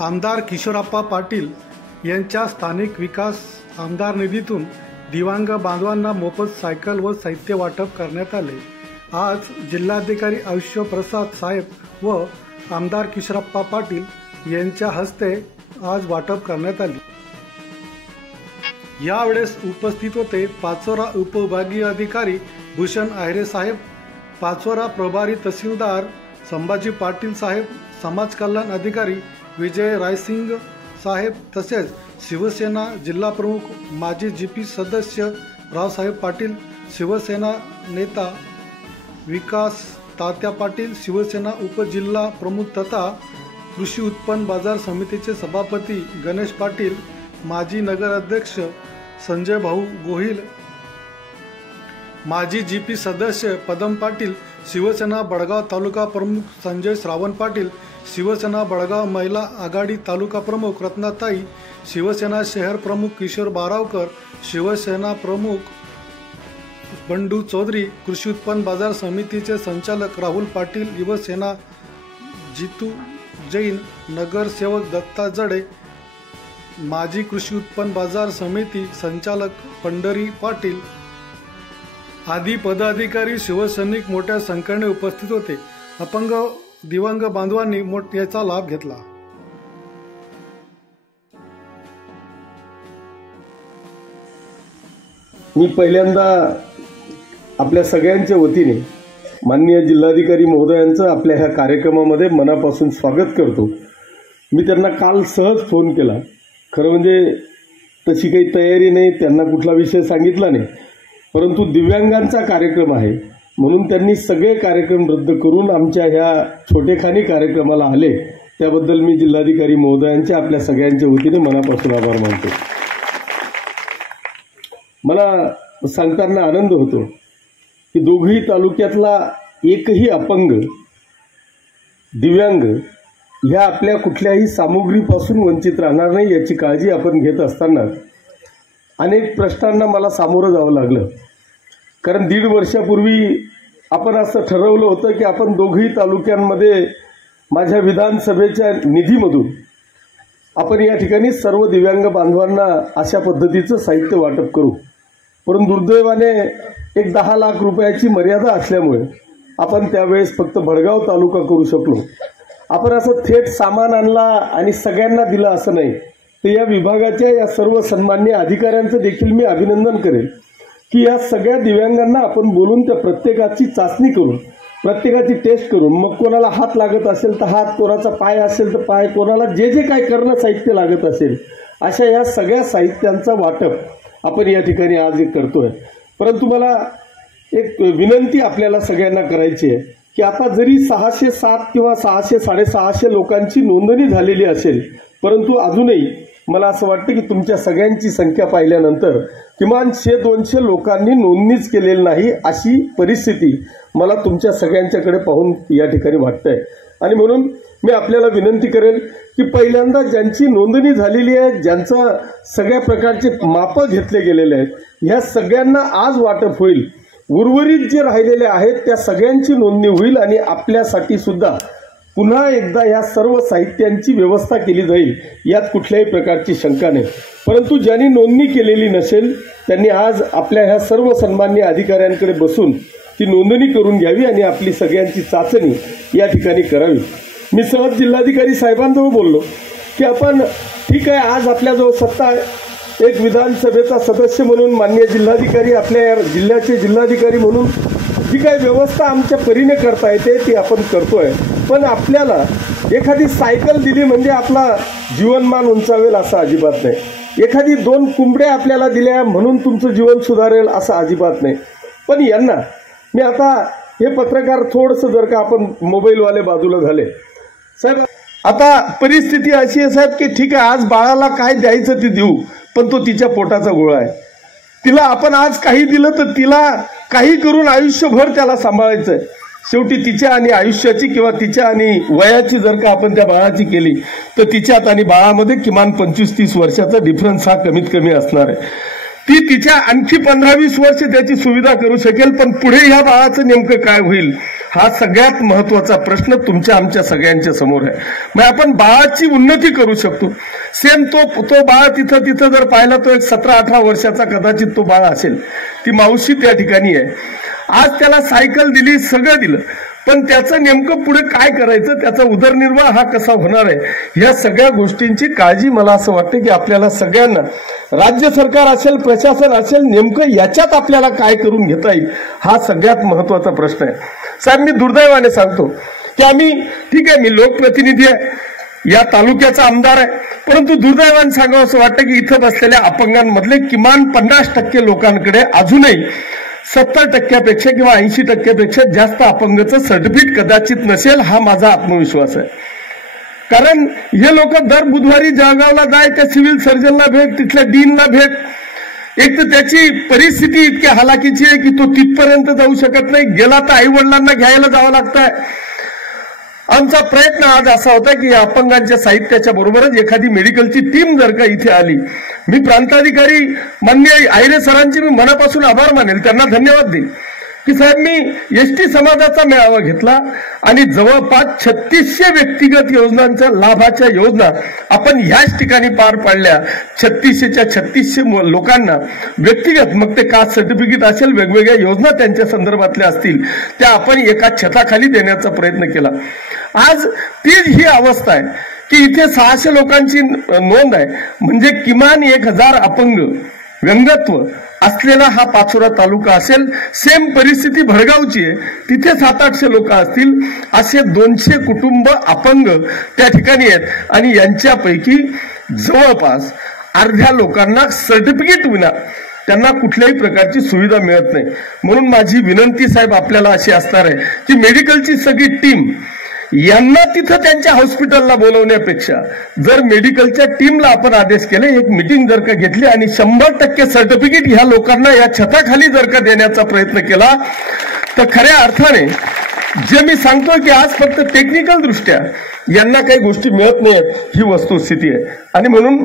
आमदार किशोरप्पा पाटील यांच्या स्थानिक विकास आमदार निधीतून दिव्यांग बांधवांना मोफत सायकल व साहित्य वाटप करण्यात आले। आज जिल्हाधिकारी आयुष्य प्रसाद साहेब व आमदार किशोरप्पा पाटील यांच्या हस्ते आज वाटप करण्यात आले। यावेळेस उपस्थित होते पाचोरा उपविभागीय अधिकारी भूषण आहिरे साहेब, पाचोरा प्रभारी तहसीलदार संभाजी पाटील साहेब, समाज कल्याण अधिकारी विजय रायसिंग साहेब तसेच शिवसेना जिल्हा प्रमुख माजी जीपी सदस्य रावसाहेब पाटील, शिवसेना नेता विकास तात्या पाटील, शिवसेना उपजिल्हा प्रमुख तथा कृषी उत्पन्न बाजार समितीचे सभापती गणेश पाटील, माजी नगराध्यक्ष संजय भाऊ गोहिल, माजी जीपी सदस्य पदम पाटील, शिवसेना बडगाव तालुका प्रमुख संजय श्रावण पाटील, शिवसेना बडगाव महिला आघाडी तालुका प्रमुख रत्नाताई, शिवसेना शहर प्रमुख किशोर बारावकर, शिवसेना प्रमुख बंडू चौधरी, कृषी उत्पन्न बाजार समितीचे संचालक राहुल पाटील, युवसेना जितू जैन, नगरसेवक दत्ता जडे, माजी कृषी उत्पन्न बाजार समिती संचालक पंढरी पाटील आदी पदाधिकारी शिवसैनिक मोठ्या संख्येने उपस्थित होते। अपंग दिव्यांग बांधवांनी याचा लाभ घेतला। मी पहिल्यांदा आपल्या सगळ्यांच्या वतीने माननीय जिल्हाधिकारी महोदयांचं आपल्या ह्या कार्यक्रमामध्ये मनापासून स्वागत करतो। मी त्यांना काल सहज फोन केला, खरं म्हणजे तशी काही तयारी नाही, त्यांना कुठला विषय सांगितला नाही, परंतु दिव्यांगांचा कार्यक्रम आहे म्हणून त्यांनी सगळे कार्यक्रम रद्द करून आमच्या ह्या छोटेखानी कार्यक्रमाला आले, त्याबद्दल मी जिल्हाधिकारी महोदयांचे आपल्या सगळ्यांच्या वतीने मनापासून आभार मानतो। मला सांगताना आनंद होतो की दोघी तालुक्यातला एकही अपंग दिव्यांग ह्या आपल्या कुठल्याही सामुग्रीपासून वंचित राहणार नाही याची काळजी आपण घेत असताना अनेक प्रश्नांना मला सामोरं जावं लागलं। कारण 1.5 वर्षापूर्वी आपण असं ठरवलं होतं की आपण दोघी तालुक्यांमध्ये माझ्या विधानसभेच्या निधीमधून आपण या ठिकाणी सर्व दिव्यांग बांधवांना अशा पद्धतीचं साहित्य वाटप करू, परंतु दुर्दैवाने एक 10 लाख रुपयाची मर्यादा असल्यामुळे आपण त्यावेळेस फक्त भडगाव तालुका करू शकलो। आपण असं थेट सामान आणला आणि सगळ्यांना दिलं असं नाही, तर या विभागाच्या या सर्व सन्माननीय अधिकाऱ्यांचं देखील मी अभिनंदन करेन की या सगळ्या दिव्यांगांना आपण बोलून त्या प्रत्येकाची चाचणी करून, प्रत्येकाची टेस्ट करून, मग कोणाला हात लागत असेल तर हात, कोणाचा पाय असेल तर पाय, कोणाला जे जे काय करणं साहित्य लागत असेल अशा या सगळ्या साहित्यांचा वाटप आपण या ठिकाणी आज करतोय। परंतु मला एक विनंती आपल्याला सगळ्यांना करायची आहे की आता जरी 607 किंवा 600 650 लोकांची नोंदणी झालेली असेल, परंतु अजूनही मला असं वाटतं की तुमच्या सगळ्यांची संख्या पाहिल्यानंतर किमान 100-200 लोकांनी नोंदणीच केलेली नाही अशी परिस्थिती मला तुमच्या सगळ्यांच्याकडे पाहून या ठिकाणी वाटतंय। आणि म्हणून मी आपल्याला विनंती करेल की पहिल्यांदा ज्यांची नोंदणी झालेली आहे, ज्यांचं सगळ्या प्रकारचे माप घेतले गेलेले आहेत, ह्या सगळ्यांना आज वाटप होईल। उर्वरित जे राहिलेले आहेत त्या सगळ्यांची नोंदणी होईल आणि आपल्यासाठी सुद्धा पुन्हा एकदा या सर्व साहित्यांची व्यवस्था केली जाईल, यात कुठल्याही प्रकारची शंका नाही। परंतु ज्यांनी नोंदणी केलेली नसेल त्यांनी आज आपल्या ह्या सर्व सन्माननीय अधिकाऱ्यांकडे बसून ती नोंदणी करून घ्यावी आणि आपली सगळ्यांची चाचणी या ठिकाणी करावी। मी सहज जिल्हाधिकारी साहेबांजवळ बोललो की आपण ठीक आहे, आज आपल्याजवळ सत्ता आहे, एक विधानसभेचा सदस्य म्हणून माननीय जिल्हाधिकारी आपल्या जिल्ह्याचे जिल्हाधिकारी म्हणून जी काही व्यवस्था आमच्या परीने करता येते ती आपण करतोय, पण आपल्याला एखादी सायकल दिली म्हणजे आपला जीवनमान उंचावेल असं अजिबात नाही, एखादी 2 कुंबड्या आपल्याला दिल्या म्हणून तुमचं जीवन सुधारेल असं अजिबात नाही। पण यांना मी आता हे पत्रकार थोडंसं जर का आपण मोबाईलवाले बाजूला झाले साहेब, आता परिस्थिती अशी आहे साहेब की ठीक आहे आज बाळाला काय द्यायचं ते देऊ, पण तो तिच्या पोटाचा गोळा आहे, तिला आपण आज काही दिलं तर तिला काही करून आयुष्यभर त्याला सांभाळायचं आहे। शेवटी तिच्या आणि आयुष्याची किंवा तिच्या आणि वयाची जर का आपण त्या बाळाची केली तर तिच्यात आणि बाळामध्ये किमान 25-30 वर्षाचा डिफरन्स हा कमीत कमी असणार आहे। ती तिच्या आणखी 15-20 वर्ष त्याची सुविधा करू शकेल, पण पुढे या बाळाचं नेमकं काय होईल हा सगळ्यात महत्वाचा प्रश्न तुमच्या आमच्या सगळ्यांच्या समोर आहे. मग आपण बाळाची उन्नती करू शकतो. सेम तो बाळ तिथं जर पाहिला तो एक 17-18 वर्षाचा कदाचित तो बाळ असेल. ती मावशी त्या ठिकाणी आहे. आज त्याला सायकल दिली, सगळं दिलं, पण त्याचं नेमकं पुढे काय करायचं, त्याचा उदरनिर्वाह हा कसा होणार आहे, या सगळ्या गोष्टींची काळजी मला असं वाटतं की आपल्याला सगळ्यांना, राज्य सरकार असेल, प्रशासन असेल, नेमकं याच्यात आपल्याला काय करून घेता येईल हा सगळ्यात महत्वाचा प्रश्न आहे. साहेब, मी दुर्दैवाने सांगतो की आम्ही, ठीक आहे, मी लोकप्रतिनिधी आहे, या तालुक्याचा आमदार आहे, परंतु दुर्दैवाने सांगावं असं वाटतं की इथं बसलेल्या अपंगांमधले किमान 50% लोकांकडे अजूनही 70% किंवा 80% जास्त अपंगचं सर्टिफिकेट कदाचित नसेल, हा माझा आत्मविश्वास आहे. कारण हे लोक दर बुधवारी जळगावला जाय, त्या सिव्हिल सर्जनला भेट, तिथल्या डीनला भेट. एक तर त्याची परिस्थिती इतकी हालाकीची आहे की तो तिथपर्यंत जाऊ शकत नाही, गेला तर आई वडिलांना घ्यायला जावं लागतंय. आमचा प्रयत्न आज असा होता की या अपंगांच्या साहित्याच्या बरोबरच एखादी मेडिकलची टीम जर का इथे आली. मी प्रांताधिकारी माननीय आहिरे सरांचे मी मनापासून आभार मानेल, त्यांना धन्यवाद देईल की साहेब मी एसटी समाजाचा मेळावा घेतला आणि जवळपास 3600 व्यक्तिगत योजनांच्या लाभाच्या योजना आपण ह्याच ठिकाणी पार पाडल्या. 3600 लोकांना व्यक्तिगत, मग ते कास्ट सर्टिफिकेट असेल, वेगवेगळ्या योजना त्यांच्या संदर्भातल्या असतील, त्या आपण एका छताखाली देण्याचा प्रयत्न केला. आज तीच ही अवस्था आहे की इथे 600 लोकांची नोंद आहे, म्हणजे किमान 1000 अपंग व्यंगत्व असलेला हा पाचोरा तालुका असेल. सेम परिस्थिती भडगावची आहे, तिथे 700-800 लोक असतील. असे 200 कुटुंब अपंग त्या ठिकाणी आहेत आणि यांच्यापैकी जवळपास अर्ध्या लोकांना सर्टिफिकेट विना त्यांना कुठल्याही प्रकारची सुविधा मिळत नाही. म्हणून माझी विनंती साहेब आपल्याला अशी असणार आहे की मेडिकलची सगळी टीम यांना तिथं त्यांच्या हॉस्पिटलला बोलवण्यापेक्षा जर मेडिकलच्या टीमला आपण आदेश केले, एक मीटिंग जर का घेतली आणि 100% सर्टिफिकेट ह्या लोकांना या छताखाली जर का देण्याचा प्रयत्न केला, तर खऱ्या अर्थाने जे मी सांगतो की आज फक्त टेक्निकल दृष्ट्या यांना काही गोष्टी मिळत नाहीत, ही वस्तुस्थिती आहे. आणि म्हणून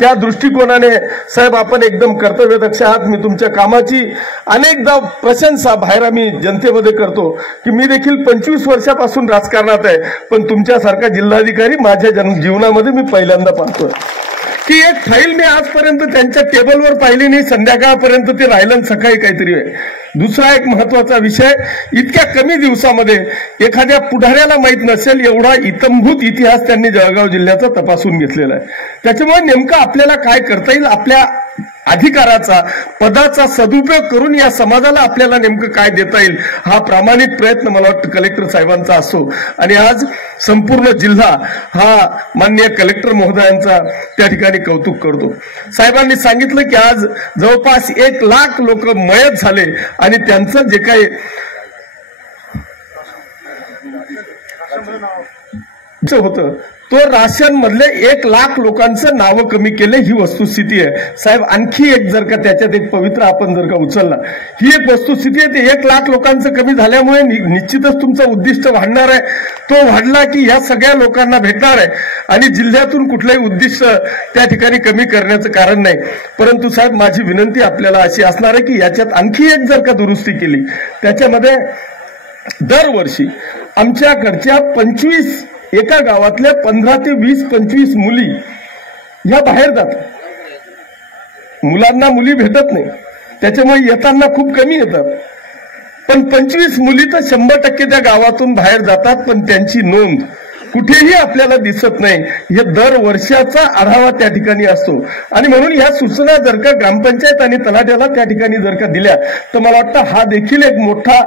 त्या दृष्टिकोनाने साहेब आपण एकदम कर्तव्यदक्ष आहात. मी तुमच्या कामाची अनेकदा प्रशंसा बाहेर आम्ही जनतेमध्ये करतो की मी देखील 25 वर्षापासून राजकारणात आहे, पण तुमच्यासारखा जिल्हाधिकारी माझ्या जीवनामध्ये मी पहिल्यांदा पाहतोय की एक फाईल मी आजपर्यंत त्यांच्या टेबलवर पाहिली नाही, संध्याकाळपर्यंत ते राहिलं, सकाळी काहीतरी आहे. दुसरा एक महत्वाचा विषय, इतक्या कमी दिवसामध्ये एखाद्या पुढाऱ्याला माहीत नसेल एवढा इतंभूत इतिहास त्यांनी जळगाव जिल्ह्याचा तपासून घेतलेला आहे. त्याच्यामुळे नेमकं आपल्याला काय करता येईल, आपल्या अधिकाराचा, पदाचा सदुपयोग करून या समाजाला आपल्याला नेमकं काय देता येईल, हा प्रामाणिक प्रयत्न मला वाटतं कलेक्टर साहेबांचा असो. आणि आज संपूर्ण जिल्हा हा माननीय कलेक्टर महोदयांचा त्या ठिकाणी कौतुक करतो. साहेबांनी सांगितलं की आज जवळपास 1 लाख लोक मयत झाले आणि त्यांचं जे काही होतं तो राशन मधले 1 लाख लोकांचं नावं कमी केले, ही वस्तुस्थिती आहे. साहेब, आणखी एक जर का त्याच्यात एक पवित्र आपण जर का उचलला, ही एक वस्तुस्थिती आहे. ते 1 लाख लोकांचं कमी झाल्यामुळे निश्चितच तुमचं उद्दिष्ट वाढणार आहे. तो वाढला की ह्या सगळ्या लोकांना भेटणार आहे आणि जिल्ह्यातून कुठलंही उद्दिष्ट त्या ठिकाणी कमी करण्याचं कारण नाही. परंतु साहेब, माझी विनंती आपल्याला अशी असणार आहे की याच्यात आणखी एक जर का दुरुस्ती केली, त्याच्यामध्ये दरवर्षी आमच्याकडच्या 25 एका गावातल्या 15 ते 20-25 मुली ह्या बाहेर जातात. मुलांना मुली भेटत नाही, त्याच्यामुळे येताना खूप कमी येतात. पण 25 मुली तर 100% त्या गावातून बाहेर जातात, पण त्यांची नोंद कुठेही आपल्याला दिसत नाही. हे दर वर्षाचा आढावा त्या ठिकाणी असतो. आणि म्हणून ह्या सूचना जर का ग्रामपंचायत आणि तलाट्याला त्या ठिकाणी जर का दिल्या, तर मला वाटतं हा देखील एक मोठा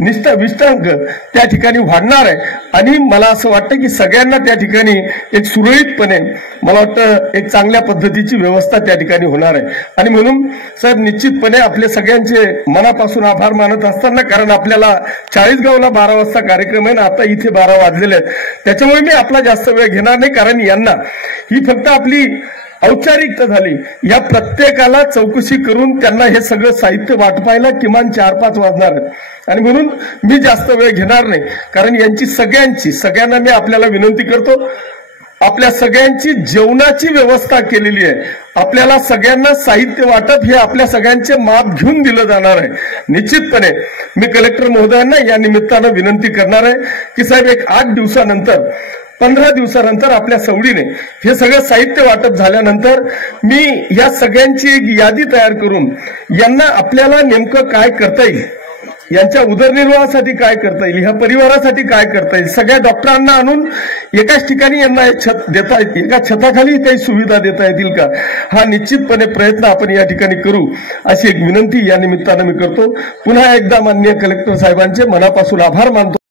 विष्टांक त्या ठिकाणी वाढणार आहे. आणि मला असं वाटतं की सगळ्यांना त्या ठिकाणी एक सुरळीतपणे मला वाटतं एक चांगल्या पद्धतीची व्यवस्था त्या ठिकाणी होणार आहे. आणि म्हणून साहेब, निश्चितपणे आपले सगळ्यांचे मनापासून आभार मानत असताना, कारण आपल्याला 40गावला 12 वाजता कार्यक्रम आहे ना, आता इथे 12 वाजलेले आहेत, त्याच्यामुळे मी आपला जास्त वेळ घेणार नाही. कारण यांना ही फक्त आपली औपचारिकता झाली. या प्रत्येकाला चौकशी करून त्यांना हे सगळं साहित्य वाटपायला किमान 4-5 वाजणार आहेत. आणि म्हणून मी जास्त वेळ घेणार नाही, कारण यांची सगळ्यांना मी आपल्याला विनंती करतो, आपल्या सगळ्यांची जेवणाची व्यवस्था केलेली आहे. आपल्याला सगळ्यांना साहित्य वाटप हे आपल्या सगळ्यांचे माप घेऊन दिलं जाणार आहे. निश्चितपणे मी कलेक्टर महोदयांना या निमित्तानं विनंती करणार आहे की साहेब एक 8 दिवसानंतर 15 दिवसानंतर आपल्या सवडीने हे सगळं साहित्य वाटप झाल्यानंतर मी या सगळ्यांची एक यादी तयार करून यांना आपल्याला नेमकं काय करता येईल, यांच्या उदरनिर्वाहासाठी काय करता येईल, ह्या परिवारासाठी काय करता येईल, सगळ्या डॉक्टरांना आणून एकाच ठिकाणी यांना एक छत देता येईल, एका छताखाली काही सुविधा देता येतील का, हा निश्चितपणे प्रयत्न आपण या ठिकाणी करू अशी एक विनंती या निमित्तानं मी करतो. पुन्हा एकदा माननीय कलेक्टर साहेबांचे मनापासून आभार मानतो.